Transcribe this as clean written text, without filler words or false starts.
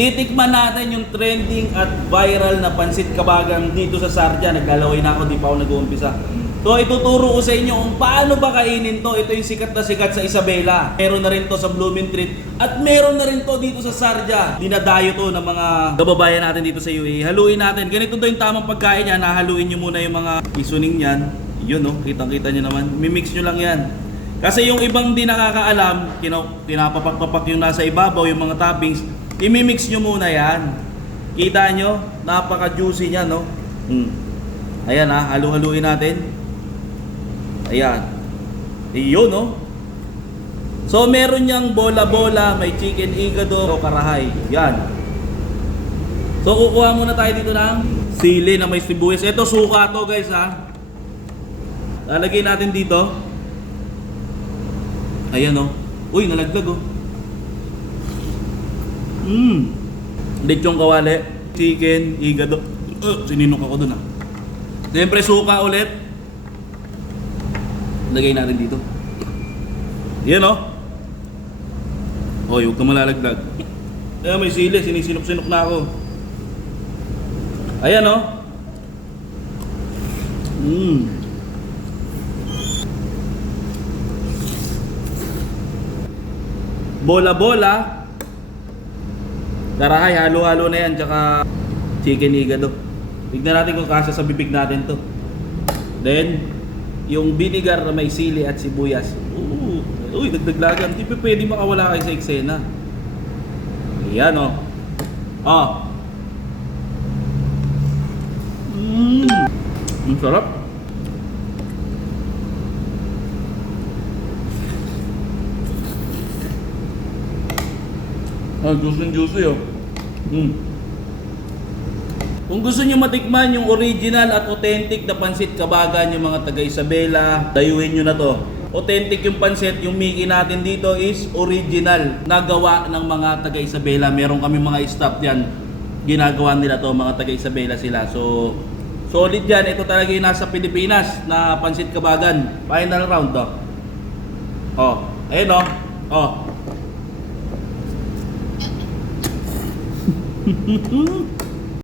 Titikman natin yung trending at viral na pansit kabagang dito sa Sardia. Naglalaway na ako, di pa ako nag-uumpisa. So ituturo ko sa inyo kung paano ba kainin to. Ito yung sikat na sikat sa Isabela. Meron na rin to sa Bloomingtreet. At meron na rin to dito sa Sardia. Dinadayo to ng mga kababayan natin dito sa UAE. Haluin natin. Ganito to yung tamang pagkain yan. Hahaluin nyo muna yung mga isuning yan. Yun no, kitang-kita nyo naman. Mimix nyo lang yan. Kasi yung ibang di nakakaalam, pinapapak-papak yung nasa ibabaw, yung mga toppings, imimix nyo muna yan. Kita nyo? Napaka-juicy niya, no? Ayan ha, halu-haluin natin. Ayan. Iyon, no? So, meron niyang bola-bola, may chicken higado, o karahay. Yan. So, kukuha muna tayo dito ng sili na may sibuyas. Ito, suka to, guys, ha? Lalagay natin dito. Ayan, no? Uy, nalaglag, oh. Lechong kawali, chicken, higado. Sininok ako dun, ha? Siyempre, suka ulit. Lagay natin dito. Yan o. Hoy, huwag ka malalaglag. Ayan, may sili. Sinisinok-sinok na ako. Ayan o. Bola-bola. Karahay, halo-halo na yan. Tsaka chicken higado. Tignan natin kung kasya sa bibig natin to. Then, yung vinegar na may sili at sibuyas. Uy, dagdaglagan. Hindi pa pwede makawala kayo sa eksena. Ayan o. Ang sarap. Juicy oh. Kung gusto nyo matikman yung original at authentic na pansit kabagan yung mga taga Isabela, dayuhin nyo na to. Authentic yung pansit, yung Mickey natin dito is original na gawa ng mga taga Isabela. Meron kami mga staff yan, ginagawa nila to, mga taga Isabela sila. So, solid yan. Ito talaga yung nasa Pilipinas na pansit kabagan. Final round to. Ayun oh.